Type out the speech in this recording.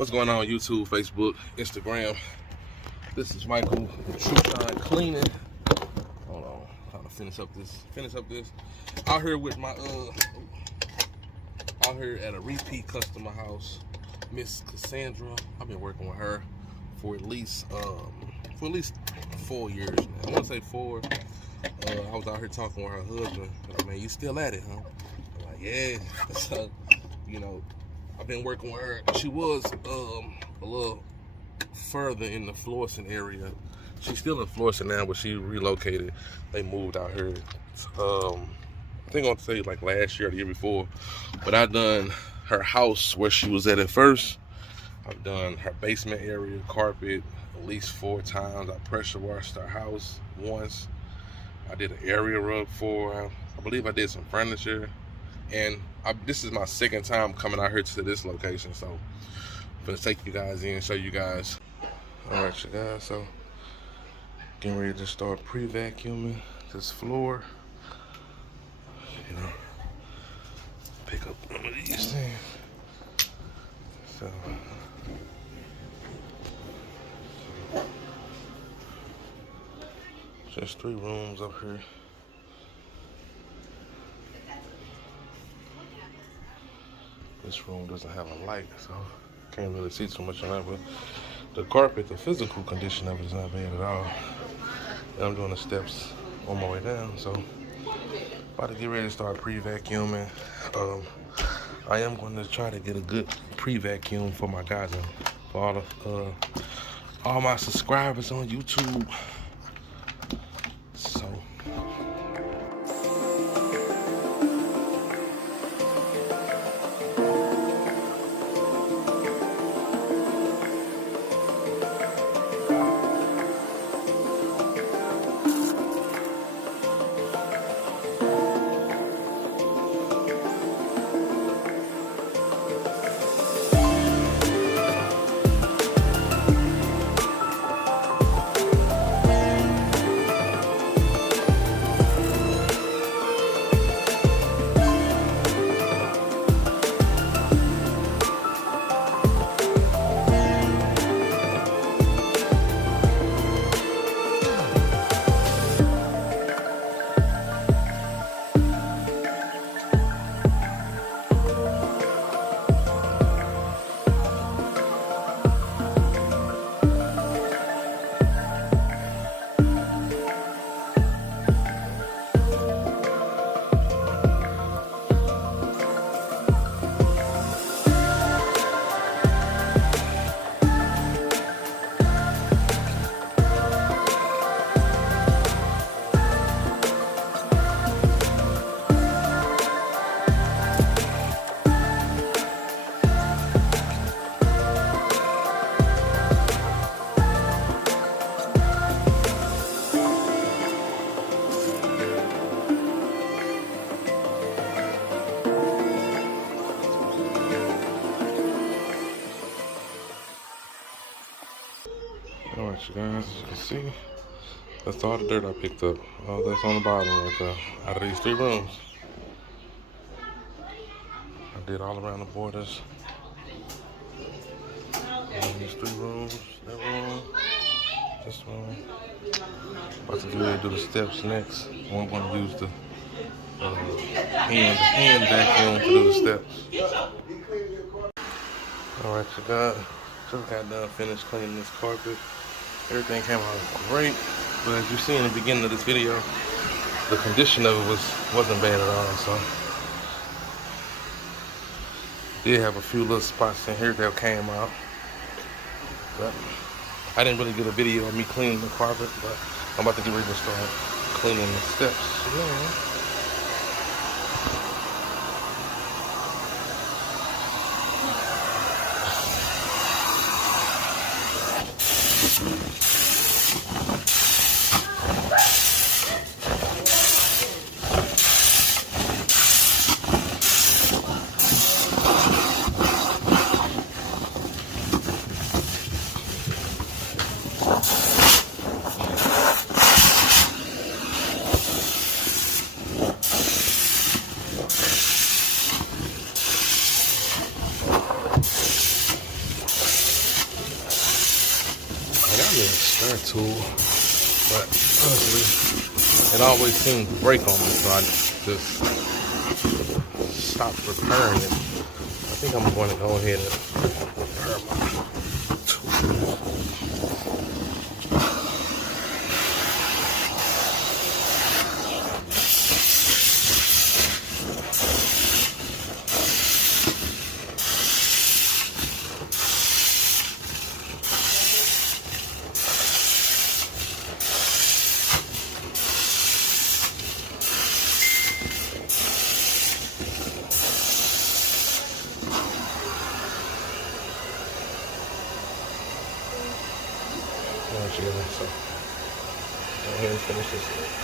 What's going on YouTube, Facebook, Instagram? This is Michael Trushine cleaning. Hold on, trying to finish up this. Out here with my out here at a repeat customer house, Miss Cassandra. I've been working with her for at least 4 years now. I want to say 4. I was out here talking with her husband. Like, man, you still at it, huh? I'm like, yeah. So, you know, I've been working with her. She was a little further in the Florissant area. She's still in Florissant now, but she relocated. They moved out here. I think I'll say like last year or the year before. But I done her house where she was at first. I've done her basement area, carpet at least 4 times. I pressure washed her house once. I did an area rug for her. I believe I did some furniture. And this is my 2nd time coming out here to this location. So I'm gonna take you guys in, show you guys. All right, you guys, so getting ready to start pre-vacuuming this floor. You know, pick up one of these things. So just 3 rooms up here. This room doesn't have a light, so can't really see too much on that, but the carpet, the physical condition of it is not bad at all. And I'm doing the steps on my way down, so about to get ready to start pre-vacuuming. I am going to try to get a good pre-vacuum for my guys and for all my subscribers on YouTube. So alright, you guys, as you can see, that's all the dirt I picked up. All that's on the bottom right there, out of these 3 rooms. I did all around the borders. And these 3 rooms, that room, this room. About to get ready to do the steps next. I'm going to use the hand vacuum to do the steps. Alright, you guys, just got done finished cleaning this carpet. Everything came out great, but as you see in the beginning of this video, the condition of it wasn't bad at all. So did have a few little spots in here that came out, but I didn't really get a video of me cleaning the carpet. But I'm about to get ready to start cleaning the steps. Yeah. repair tool, but honestly, it always seems to break on me, so I just stopped repairing it. I think I'm going to go ahead and repair my tool. So, go ahead and finish this.